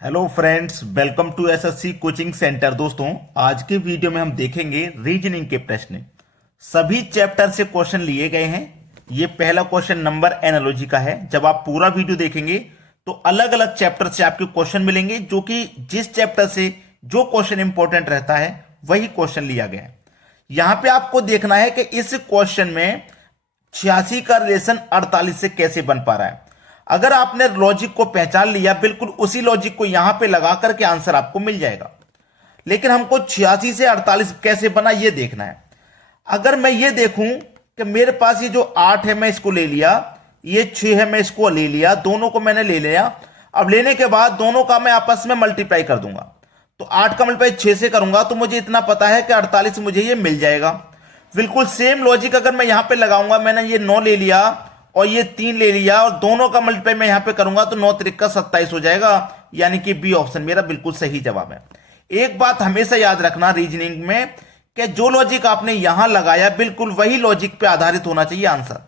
Hello friends, welcome to SSC coaching centre. दोस्तों, आज के वीडियो में हम देखेंगे रीजनिंग के प्रश्न। सभी चैप्टर से क्वेश्चन लिए गए हैं। ये पहला क्वेश्चन नंबर एनालॉजी का है। जब आप पूरा वीडियो देखेंगे तो अलग अलग चैप्टर से आपके क्वेश्चन मिलेंगे, जो कि जिस चैप्टर से जो क्वेश्चन इंपॉर्टेंट रहता है वही क्वेश्चन लिया गया है। यहां पे आपको देखना है कि इस क्वेश्चन में 86 का रिलेशन 48 से कैसे बन पा रहा है। अगर आपने लॉजिक को पहचान लिया, बिल्कुल उसी लॉजिक को यहां पे लगा करके आंसर आपको मिल जाएगा। लेकिन हमको 86 से 48 कैसे बना ये देखना है। अगर मैं ये देखूं कि मेरे पास ये जो 8 है मैं इसको ले लिया, ये 6 है मैं इसको ले लिया, दोनों को मैंने ले लिया। अब लेने के बाद दोनों का मैं आपस में मल्टीप्लाई कर दूंगा, तो 8 का मल्टीप्लाई 6 से करूंगा तो मुझे इतना पता है कि 48 मुझे ये मिल जाएगा। बिल्कुल सेम लॉजिक अगर मैं यहां पे लगाऊंगा, मैंने ये 9 ले लिया और ये 3 ले लिया और दोनों का मल्टीप्लाई मैं यहां पे करूंगा तो 9 त्रिक 27 हो जाएगा। यानी कि बी ऑप्शन मेरा बिल्कुल सही जवाब है। एक बात हमेशा याद रखना रीजनिंग में कि जो लॉजिक आपने यहां लगाया बिल्कुल वही लॉजिक पे आधारित होना चाहिए आंसर।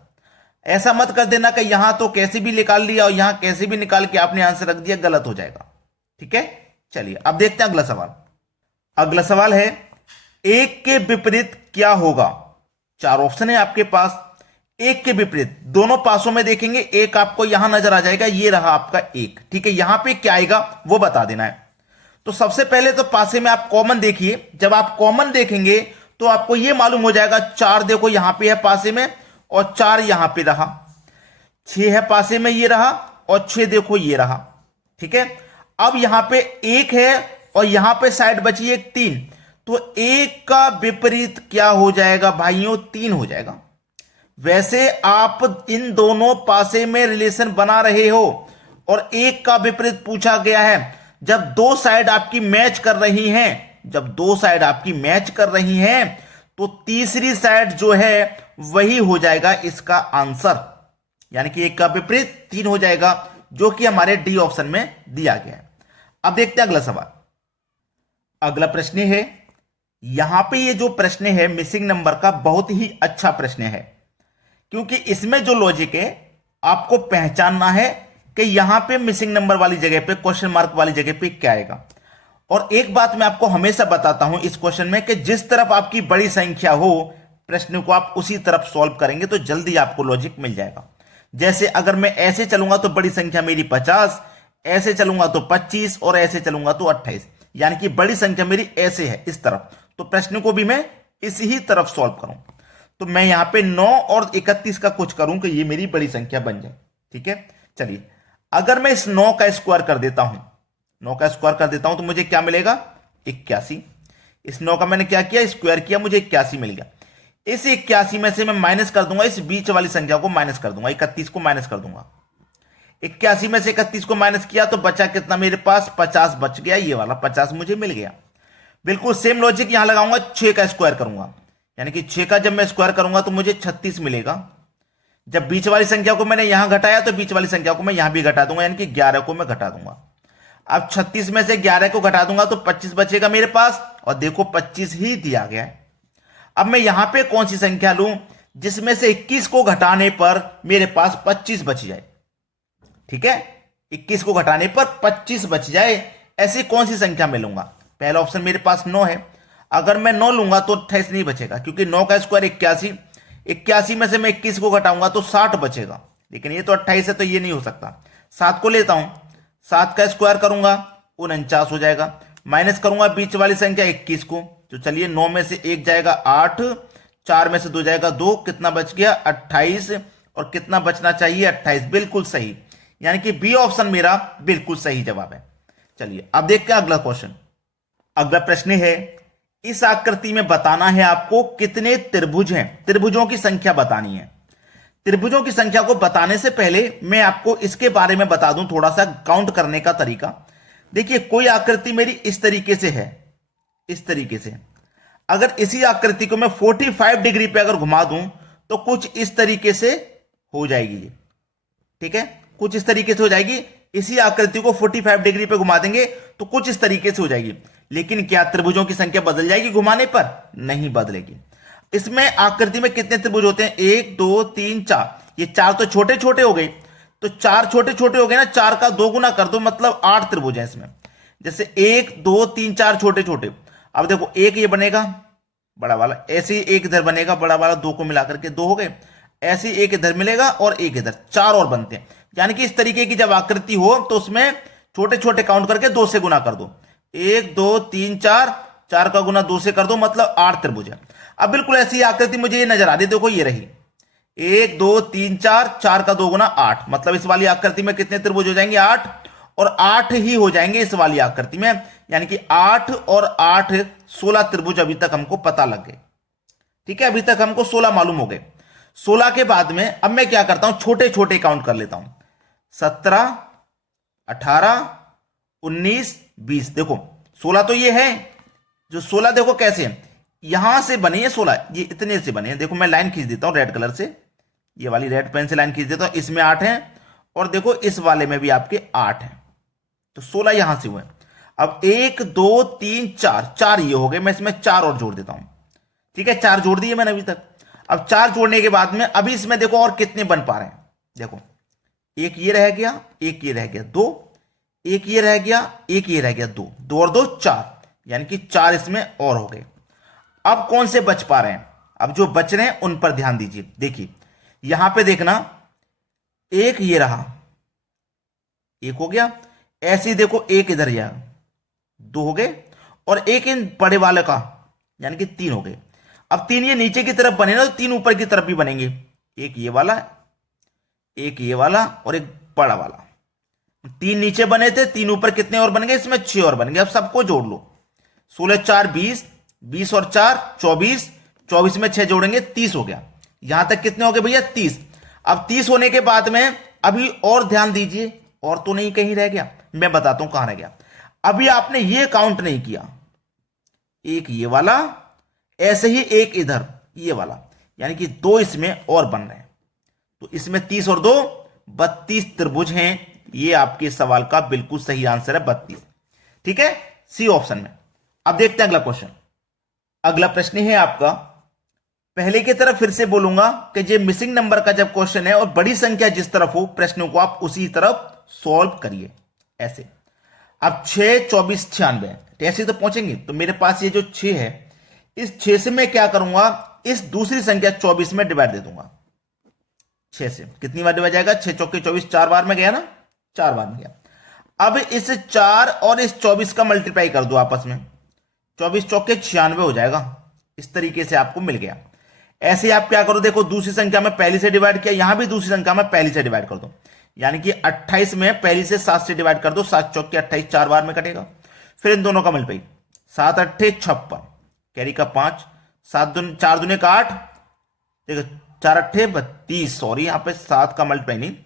ऐसा मत कर देना कि यहां तो कैसे भी निकाल लिया और यहां कैसे भी निकाल के आपने आंसर रख दिया, गलत हो जाएगा। ठीक है, चलिए अब देखते हैं अगला सवाल। अगला सवाल है, एक के विपरीत क्या होगा। 4 ऑप्शन है आपके पास। एक के विपरीत दोनों पासों में देखेंगे, एक आपको यहां नजर आ जाएगा, ये रहा आपका एक। ठीक है, यहां पे क्या आएगा वो बता देना है। तो सबसे पहले तो पासे में आप कॉमन देखिए। जब आप कॉमन देखेंगे तो आपको ये मालूम हो जाएगा, 4 देखो यहां पे है पासे में और 4 यहां पे रहा, 6 है पासे में ये रहा और 6 देखो ये रहा। ठीक है, अब यहां पे 1 है और यहां पे साइड बची एक 3, तो 1 का विपरीत क्या हो जाएगा भाइयों, 3 हो जाएगा। वैसे आप इन दोनों पासे में रिलेशन बना रहे हो और एक का विपरीत पूछा गया है। जब दो साइड आपकी मैच कर रही हैं, जब दो साइड आपकी मैच कर रही हैं तो तीसरी साइड जो है वही हो जाएगा इसका आंसर। यानी कि एक का विपरीत 3 हो जाएगा, जो कि हमारे डी ऑप्शन में दिया गया है। अब देखते हैं अगला सवाल। अगला प्रश्न है, यहां पे ये जो प्रश्न है मिसिंग नंबर का, बहुत ही अच्छा प्रश्न है, क्योंकि इसमें जो लॉजिक है आपको पहचानना है कि यहां पे मिसिंग नंबर वाली जगह पे, क्वेश्चन मार्क वाली जगह पे क्या आएगा। और एक बात मैं आपको हमेशा बताता हूं इस क्वेश्चन में कि जिस तरफ आपकी बड़ी संख्या हो प्रश्न को आप उसी तरफ सॉल्व करेंगे तो जल्दी आपको लॉजिक मिल जाएगा। जैसे अगर मैं ऐसे चलूंगा तो बड़ी संख्या मेरी 50, ऐसे चलूंगा तो 25 और ऐसे चलूंगा तो 28, यानी कि बड़ी संख्या मेरी ऐसे है इस तरफ, तो प्रश्न को भी मैं इसी ही तरफ सॉल्व करूं। तो मैं यहां पे 9 और 31 का कुछ करूं कि ये मेरी बड़ी संख्या बन जाए। ठीक है, चलिए अगर मैं इस 9 का स्क्वायर कर देता हूं, 9 का स्क्वायर कर देता हूं तो मुझे क्या मिलेगा, 81। इस 9 का मैंने क्या किया, स्क्वायर किया, मुझे 81 मिल गया। इस 81 में से मैं माइनस कर दूंगा, इस बीच वाली संख्या को माइनस कर दूंगा, 31 को माइनस कर दूंगा। 81 में से 31 को माइनस किया तो बचा कितना मेरे पास, 50 बच गया, ये वाला 50 मुझे मिल गया। बिल्कुल सेम लॉजिक यहां लगाऊंगा, 6 का स्क्वायर करूंगा, यानी कि 6 का जब मैं स्क्वायर करूंगा तो मुझे 36 मिलेगा। जब बीच वाली संख्या को मैंने यहां घटाया तो बीच वाली संख्या को मैं यहां भी घटा दूंगा, यानी कि 11 को मैं घटा दूंगा। अब 36 में से 11 को घटा दूंगा तो 25 बचेगा मेरे पास, और देखो 25 ही दिया गया है। अब मैं यहां पे कौन सी संख्या लूं जिसमें से 21 को घटाने पर मेरे पास 25 बच जाए। ठीक है, 21 को घटाने पर 25 बच जाए, ऐसी कौन सी संख्या मैं लूंगा। पहला ऑप्शन मेरे पास 9 है, अगर मैं 9 लूंगा तो 28 नहीं बचेगा, क्योंकि 9 का स्क्वायर 81, 81 में से मैं 21 को घटाऊंगा तो 60 बचेगा, लेकिन ये तो 28 है तो ये नहीं हो सकता। 7 को लेता हूं, 7 का स्क्वायर करूंगा 49 हो जाएगा, माइनस करूंगा बीच वाली संख्या 21 को, तो चलिए 9 में से 1 जाएगा 8, 4 में से 2 जाएगा 2, कितना बच गया 28, और कितना बचना चाहिए 28, बिल्कुल सही। यानी कि बी ऑप्शन मेरा बिल्कुल सही जवाब है। चलिए अब देखते हैं अगला क्वेश्चन। अगला प्रश्न है, इस आकृति में बताना है आपको कितने त्रिभुज हैं, त्रिभुजों की संख्या बतानी है। त्रिभुजों की संख्या को बताने से पहले मैं आपको इसके बारे में बता दूं थोड़ा सा काउंट करने का तरीका। देखिए कोई आकृति मेरी इस तरीके से है, इस तरीके से, अगर इसी आकृति को मैं 45 डिग्री पे अगर घुमा दूं तो कुछ इस तरीके से हो जाएगी ये। ठीक है, कुछ इस तरीके से हो जाएगी। इसी आकृति को 45 डिग्री पे घुमा देंगे तो कुछ इस तरीके से हो जाएगी। लेकिन क्या त्रिभुजों की संख्या बदल जाएगी घुमाने पर, नहीं बदलेगी। इसमें आकृति में कितने त्रिभुज होते हैं, 1 2 3 4, ये 4 तो छोटे छोटे हो गए, तो चार छोटे छोटे हो गए ना, चार का दो गुना कर दो, मतलब 8 त्रिभुज है इसमें। जैसे 1 2 3 4 छोटे छोटे। अब देखो एक ये बनेगा बड़ा वाला, ऐसे ही एक इधर बनेगा बड़ा वाला, दो को मिलाकर के दो हो गए। ऐसे ही एक इधर मिलेगा और एक इधर, चार और बनते हैं। यानी कि इस तरीके की जब आकृति हो तो उसमें छोटे छोटे काउंट करके दो से गुना कर दो। 1 2 3 4, चार का गुना दो से कर दो, मतलब 8 त्रिभुज है। अब बिल्कुल ऐसी आकृति मुझे ये नजर आ रही, देखो ये रही 1 2 3 4, चार का दो गुना 8, मतलब इस वाली आकृति में कितने त्रिभुज हो जाएंगे? 8, और 8 ही हो जाएंगे इस वाली आकृति में। यानी कि 8 और 8 16 त्रिभुज अभी तक हमको पता लग गए। ठीक है, अभी तक हमको 16 मालूम हो गए। 16 के बाद में अब मैं क्या करता हूं, छोटे छोटे काउंट कर लेता हूं। 17 18 19 20। देखो 16 तो ये है, जो 16 देखो कैसे है, यहां से बने हैं 16, ये इतने से बने हैं। देखो मैं लाइन खींच देता हूं रेड कलर से, ये वाली रेड पेन से लाइन खींच देता हूं। इसमें 8 है और देखो इस वाले में भी आपके 8 है, तो 16 यहां से हुए। अब 1 2 3 4, चार ये हो गए, मैं इसमें 4 और जोड़ देता हूं। ठीक है, 4 जोड़ दिए मैंने अभी तक। अब 4 जोड़ने के बाद में अभी इसमें देखो और कितने बन पा रहे हैं। देखो एक ये रह गया, एक ये रह गया, 2, एक ये रह गया, एक ये रह गया, 2, 2 और 2 4, यानी कि 4 इसमें और हो गए। अब कौन से बच पा रहे हैं? अब जो बच रहे हैं उन पर ध्यान दीजिए। देखिए यहां पे देखना, एक ये रहा, एक हो गया। ऐसे ही देखो एक इधर गया, 2 हो गए, और एक इन बड़े वाले का, यानी कि 3 हो गए। अब 3 ये नीचे की तरफ बने ना, तो 3 ऊपर की तरफ भी बनेंगे। एक ये वाला, एक ये वाला और एक बड़ा वाला। 3 नीचे बने थे, 3 ऊपर, कितने और बन गए? इसमें 6 और बन गए। अब सबको जोड़ लो। 16 4 20, 20 और 4 24, 24 में 6 जोड़ेंगे 30 हो गया। यहां तक कितने हो गए भैया? 30। अब 30 होने के बाद में अभी और ध्यान दीजिए, और तो नहीं कहीं रह गया, मैं बताता हूं कहां रह गया। अभी आपने ये काउंट नहीं किया, एक ये वाला, ऐसे ही एक इधर ये वाला, यानी कि 2 इसमें और बन रहे हैं। तो इसमें 30 और 2 32 त्रिभुज हैं। ये आपके सवाल का बिल्कुल सही आंसर है, 32। ठीक है, सी ऑप्शन में। अब देखते हैं अगला क्वेश्चन। अगला प्रश्न है आपका, पहले की तरफ फिर से बोलूंगा कि ये मिसिंग नंबर का जब क्वेश्चन है और बड़ी संख्या जिस तरफ हो, प्रश्नों को आप उसी तरफ सॉल्व करिए ऐसे। अब 6 24 96, ऐसे तो पहुंचेंगे। तो मेरे पास ये जो 6 है, इस 6 से मैं क्या करूंगा, इस दूसरी संख्या 24 में डिवाइड दे दूंगा। 6 से कितनी बार डिवाइड जाएगा? 6 चौके 24, 4 बार में गया ना, 4 बार में गया। अब इस 4 और इस 24 का मल्टीप्लाई कर दो आपस में, 24 चौके 96 हो जाएगा। इस तरीके से आपको मिल गया। ऐसे आप क्या करो, देखो दूसरी संख्या में पहली से डिवाइड किया, यहां भी दूसरी संख्या में पहली से डिवाइड कर दो, यानी कि 28 में पहली से 7 से डिवाइड कर दो, 7 चौके 28, 4 बार में कटेगा। फिर इन दोनों का मल्टीप्लाई, 7 8 56, कैरी का 5, 4 दूने का 8, देखो 4 8 32, सॉरी यहां पे 7 का मल्टीप्लाई नहीं,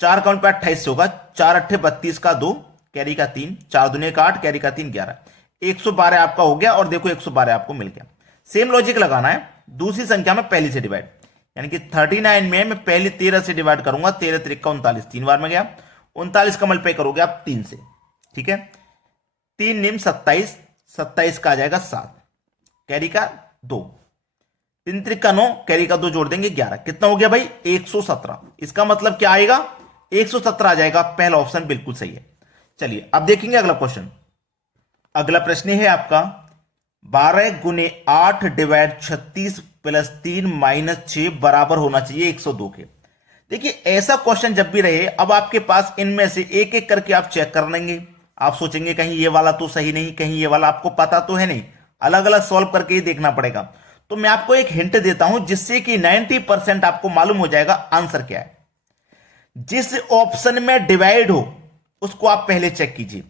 4 का मल्टीप्लाई 28 से होगा, 4 8 32 का 2, कैरी का 3, 4 दूने का 8, कैरी का 3 11, 112 आपका हो गया। और देखो 112 आपको मिल गया। सेम लॉजिक लगाना है, दूसरी संख्या में पहली से डिवाइड, यानी कि 39 में मैं पहली 13 से डिवाइड करूंगा, 13 3 का 39, 3 बार में गया। 39 का मल्टीप्लाई करोगे आप 3 से, ठीक है, 3 निम 27, 27 का आ जाएगा 7, कैरी का 2, 3 3 का 9, कैरी का 2 जोड़ देंगे 11, कितना हो गया भाई? 117। इसका मतलब क्या आएगा? 117 आ जाएगा। पहला ऑप्शन बिल्कुल सही है। चलिए अब देखेंगे अगला क्वेश्चन। अगला प्रश्न है आपका, 12 गुने 8 डिवाइड 36 प्लस 3 माइनस 6 बराबर होना चाहिए 102 के। देखिए ऐसा क्वेश्चन जब भी रहे, अब आपके पास इनमें से एक एक करके आप चेक कर लेंगे। आप सोचेंगे कहीं ये वाला तो सही नहीं, कहीं ये वाला, आपको पता तो है नहीं, अलग अलग सॉल्व करके ही देखना पड़ेगा। तो मैं आपको एक हिंट देता हूं जिससे कि 90% आपको मालूम हो जाएगा आंसर क्या है। जिस ऑप्शन में डिवाइड हो उसको आप पहले चेक कीजिए।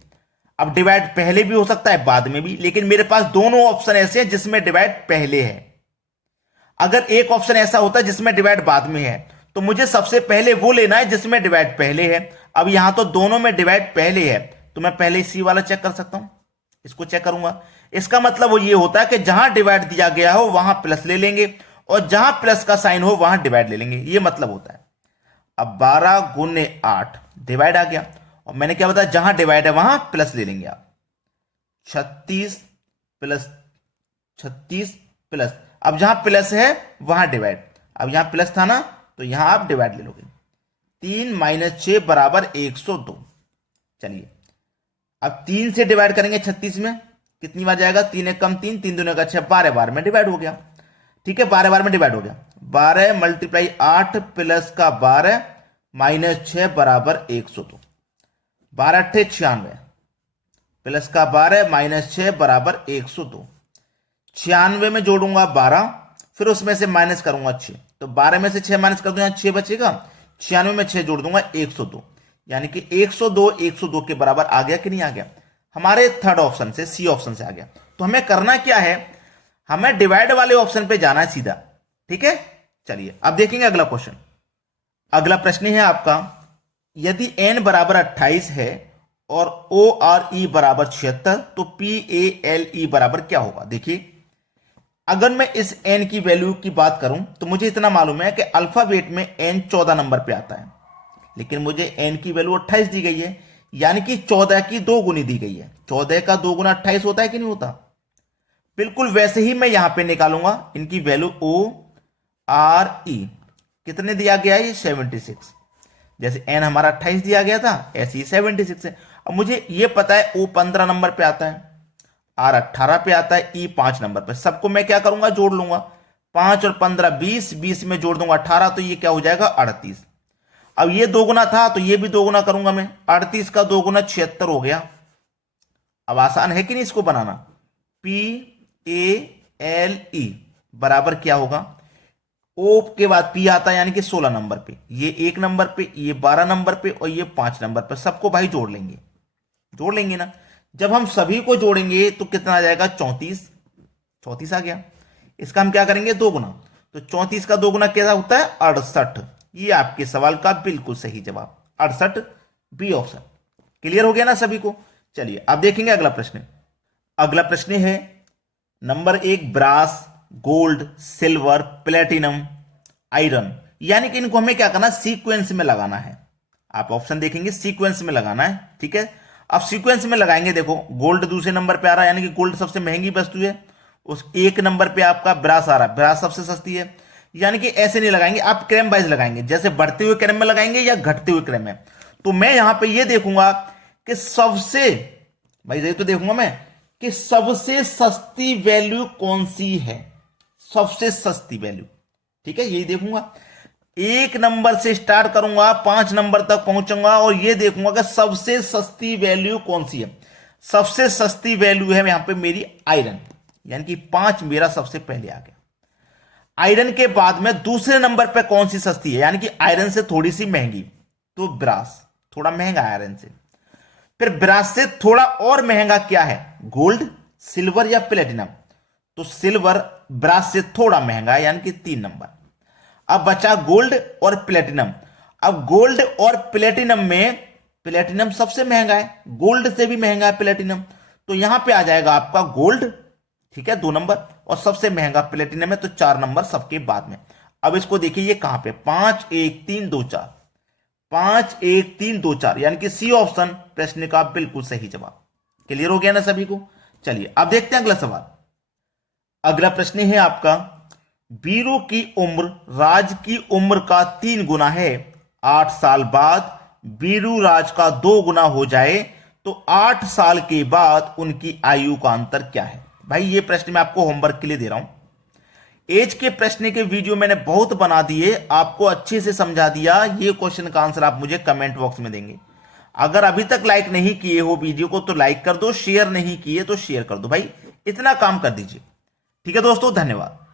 अब डिवाइड पहले भी हो सकता है, बाद में भी, लेकिन मेरे पास दोनों ऑप्शन ऐसे हैं जिसमें डिवाइड पहले है। अगर एक ऑप्शन ऐसा होता है जिसमें डिवाइड बाद में है, तो मुझे सबसे पहले वो लेना है जिसमें डिवाइड पहले है। अब यहां तो दोनों में डिवाइड पहले है, तो मैं पहले सी वाला चेक कर सकता हूं, इसको चेक करूंगा। इसका मतलब वो ये होता है कि जहां डिवाइड दिया गया हो वहां प्लस ले लेंगे, और जहां प्लस का साइन हो वहां डिवाइड ले लेंगे, ये मतलब होता है। अब 12 गुने 8 डिवाइड आ गया, और मैंने क्या बताया, जहां डिवाइड है वहां प्लस ले लेंगे आप। 36 प्लस 36 प्लस, अब जहां प्लस है वहां डिवाइड, अब यहां प्लस था ना, तो यहां आप डिवाइड ले लोगे। 3 माइनस 6 बराबर 102। चलिए अब 3 से डिवाइड करेंगे 36 में, कितनी बार जाएगा? 3 एक कम 3, 3 दूने का 6, 12 बार में डिवाइड हो गया। ठीक है, 12 बार में डिवाइड हो गया। 12 मल्टीप्लाई 8 प्लस का 12 माइनस 6 बराबर 102। 12 अट्ठे 96 प्लस का 12 माइनस 6 बराबर 102। 96 में जोड़ूंगा 12, फिर उसमें से माइनस करूंगा 6, तो 12 में से 6 माइनस कर दूंगा, 6 बचेगा। 96 में 6 जोड़ दूंगा 102, यानी कि 102 के बराबर आ गया कि नहीं आ गया? हमारे थर्ड ऑप्शन से, सी ऑप्शन से आ गया। तो हमें करना क्या है? हमें डिवाइड वाले ऑप्शन पे जाना है सीधा। ठीक है, चलिए अब देखेंगे अगला क्वेश्चन। अगला प्रश्न है आपका, यदि n बराबर 28 है और ORE बराबर 76, तो PALE बराबर क्या होगा? देखिए, अगर मैं इस n की वैल्यू की बात करूं तो मुझे इतना मालूम है कि अल्फाबेट में n 14 नंबर पे आता है, लेकिन मुझे n की वैल्यू 28 दी गई है, यानी कि 14 की 2 गुनी दी गई है। 14 का 2 गुना 28 होता है कि नहीं होता? बिल्कुल वैसे ही मैं यहां पे निकालूंगा इनकी वैल्यू ORE। कितने दिया गया है? 76। जैसे n हमारा 28 दिया गया था, ऐसे ही 76 है। अब मुझे यह पता है O 15 नंबर पे आता है, R 18 पे आता है, E 5 नंबर पे। सबको मैं क्या करूंगा? जोड़ लूंगा। 5 और 15 20, 20 में जोड़ दूंगा 18, तो ये क्या हो जाएगा? 38। अब ये 2 गुना था तो ये भी 2 गुना करूंगा मैं, 38 का 2 गुना 76 हो गया। अब आसान है कि नहीं इसको बनाना? PALE बराबर क्या होगा? O के बाद P आता है, यानी कि 16 नंबर पे, ये 1 नंबर पे, ये 12 नंबर पे और ये 5 नंबर पे। सबको भाई जोड़ लेंगे, जोड़ लेंगे ना। जब हम सभी को जोड़ेंगे तो कितना आ जाएगा? 34। 34 आ गया। इसका हम क्या करेंगे? 2 गुना, तो 34 का 2 गुना क्या होता है? 68। ये आपके सवाल का बिल्कुल सही जवाब, 68 बी ऑप्शन। क्लियर हो गया ना सभी को? चलिए अब देखेंगे अगला प्रश्न। अगला प्रश्न है नंबर 1, brass, gold, silver, platinum, iron, यानी कि इनको हमें क्या करना? सीक्वेंस में लगाना है। आप ऑप्शन देखेंगे, सीक्वेंस में लगाना है। ठीक है, अब सीक्वेंस में लगाएंगे। देखो, गोल्ड दूसरे नंबर पे आ रहा है, यानी कि गोल्ड सबसे महंगी वस्तु है। उस 1 नंबर पे आपका ब्रास आ रहा है, ब्रास सबसे सस्ती है। यानी कि ऐसे नहीं लगाएंगे, आप क्रम वाइज लगाएंगे, जैसे बढ़ते हुए क्रम में लगाएंगे या घटते हुए क्रम में। तो मैं यहां पे ये देखूंगा कि सबसे, भाई ये तो देखूंगा मैं कि सबसे सस्ती वैल्यू कौन सी है, सबसे सस्ती वैल्यू। ठीक है, यही देखूंगा। 1 नंबर से स्टार्ट करूंगा, 5 नंबर तक पहुंचूंगा और यह देखूंगा कि सबसे सस्ती वैल्यू कौन सी है। सबसे सस्ती वैल्यू है यहां पे मेरी आयरन, यानी कि 5 मेरा सबसे पहले आ गया। आयरन के बाद में दूसरे नंबर पे कौन सी सस्ती है, यानी कि आयरन से थोड़ी सी महंगी, तो ब्रास, थोड़ा महंगा है आयरन से। फिर ब्रास से थोड़ा और महंगा क्या है? गोल्ड, सिल्वर या प्लेटिनम। तो सिल्वर ब्रास से थोड़ा महंगा है, यानी कि 3 नंबर। अब बचा गोल्ड और प्लेटिनम। अब गोल्ड और प्लेटिनम में प्लेटिनम सबसे महंगा है, गोल्ड से भी महंगा है प्लेटिनम, तो यहां पे आ जाएगा आपका गोल्ड। ठीक है, 2 नंबर, और सबसे महंगा प्लेटिनम है, तो 4 नंबर सबके बाद में। अब इसको देखिए, ये कहां पे? 5 1 3 2 4, 5 1 3 2 4, यानी कि सी ऑप्शन प्रश्न का बिल्कुल सही जवाब। क्लियर हो गया ना सभी को? चलिए अब देखते हैं अगला सवाल। अगला प्रश्न है आपका, वीरू की उम्र राज की उम्र का 3 गुना है। 8 साल बाद वीरू राज का 2 गुना हो जाए तो 8 साल के बाद उनकी आयु का अंतर क्या है? भाई ये प्रश्न मैं आपको होमवर्क के लिए दे रहा हूं। एज के प्रश्न के वीडियो मैंने बहुत बना दिए, आपको अच्छे से समझा दिया। ये क्वेश्चन का आंसर आप मुझे कमेंट बॉक्स में देंगे। अगर अभी तक लाइक नहीं किए हो वीडियो को तो लाइक कर दो, शेयर नहीं किए तो शेयर कर दो। भाई इतना काम कर दीजिए। ठीक है दोस्तों, धन्यवाद।